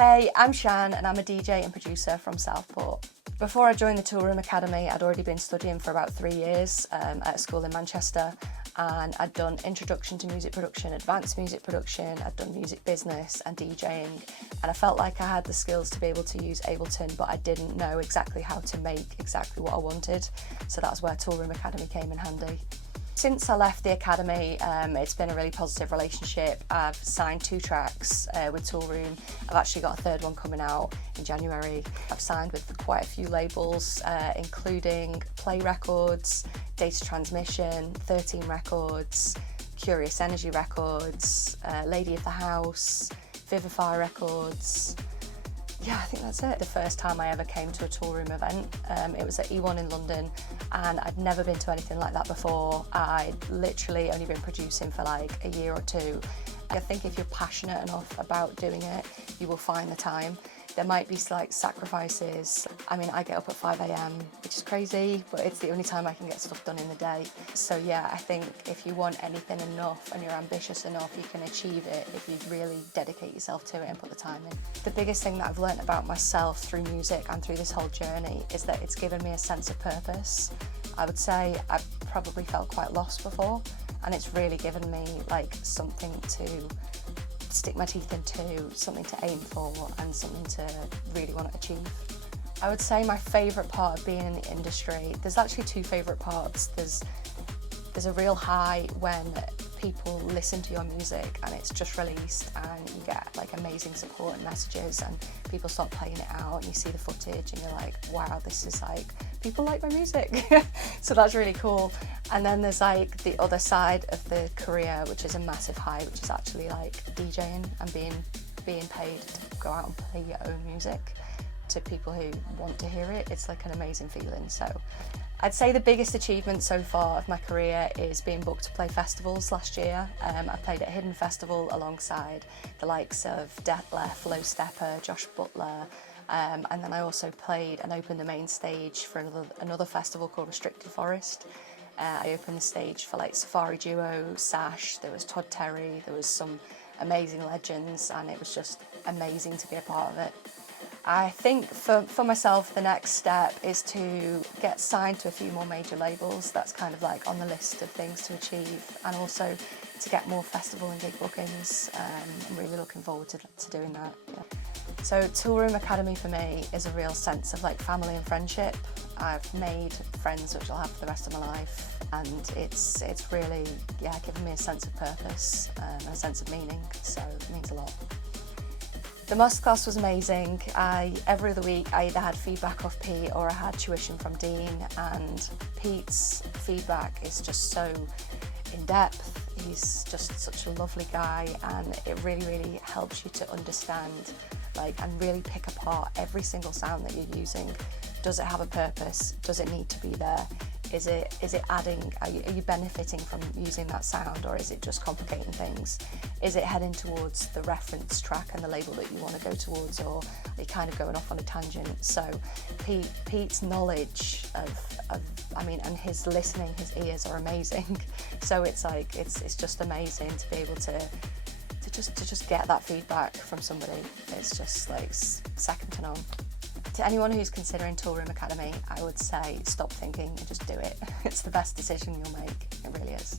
Hey, I'm Shan and I'm a DJ and producer from Southport. Before I joined the Toolroom Academy, I'd already been studying for about 3 years at a school in Manchester, and I'd done introduction to music production, advanced music production, I'd done music business and DJing, and I felt like I had the skills to be able to use Ableton, but I didn't know exactly how to make exactly what I wanted, so that's where Toolroom Academy came in handy. Since I left the academy, it's been a really positive relationship. I've signed 2 tracks with Toolroom. I've actually got a 3rd one coming out in January. I've signed with quite a few labels, including Play Records, Data Transmission, 13 Records, Curious Energy Records, Lady of the House, Vivify Records. Yeah, I think that's it. The first time I ever came to a Toolroom event, it was at E1 in London, and I'd never been to anything like that before. I'd literally only been producing for like a year or 2. I think if you're passionate enough about doing it, you will find the time. There might be slight sacrifices. I mean, I get up at 5 AM, which is crazy, but it's the only time I can get stuff done in the day. So yeah, I think if you want anything enough and you're ambitious enough, you can achieve it if you really dedicate yourself to it and put the time in. The biggest thing that I've learned about myself through music and through this whole journey is that it's given me a sense of purpose. I would say I've probably felt quite lost before, and it's really given me like something to stick my teeth into, something to aim for, and something to really want to achieve. I would say my favourite part of being in the industry, there's actually 2 favourite parts. There's a real high when people listen to your music and it's just released and you get like amazing support and messages and people start playing it out and you see the footage and you're like, wow, this is like, people like my music. So that's really cool. And then there's like the other side of the career, which is a massive high, which is actually like DJing and being paid to go out and play your own music to people who want to hear it. It's like an amazing feeling. So I'd say the biggest achievement so far of my career is being booked to play festivals last year. I played at Hidden Festival alongside the likes of Detlef, Low Stepper, Josh Butler, and then I also played and opened the main stage for another festival called Restricted Forest. I opened the stage for like Safari Duo, Sash, there was Todd Terry, there was some amazing legends, and it was just amazing to be a part of it. I think for myself, the next step is to get signed to a few more major labels. That's kind of like on the list of things to achieve, and also to get more festival and gig bookings. I'm really looking forward to doing that. Yeah. So Toolroom Academy for me is a real sense of like family and friendship. I've made friends which I'll have for the rest of my life, and it's really, yeah, given me a sense of purpose and a sense of meaning, so it means a lot. The masterclass was amazing. Every other week I either had feedback off Pete or I had tuition from Dean, and Pete's feedback is just so in-depth. He's just such a lovely guy, and it really, really helps you to understand and really pick apart every single sound that you're using. Does it have a purpose? Does it need to be there? Is it adding, are you benefiting from using that sound, or is it just complicating things? Is it heading towards the reference track and the label that you want to go towards, or are you kind of going off on a tangent? So Pete's knowledge and his listening, his ears are amazing. So it's like, it's just amazing to be able to just get that feedback from somebody. It's just like second to none. To anyone who's considering Toolroom Academy, I would say stop thinking and just do it. It's the best decision you'll make, it really is.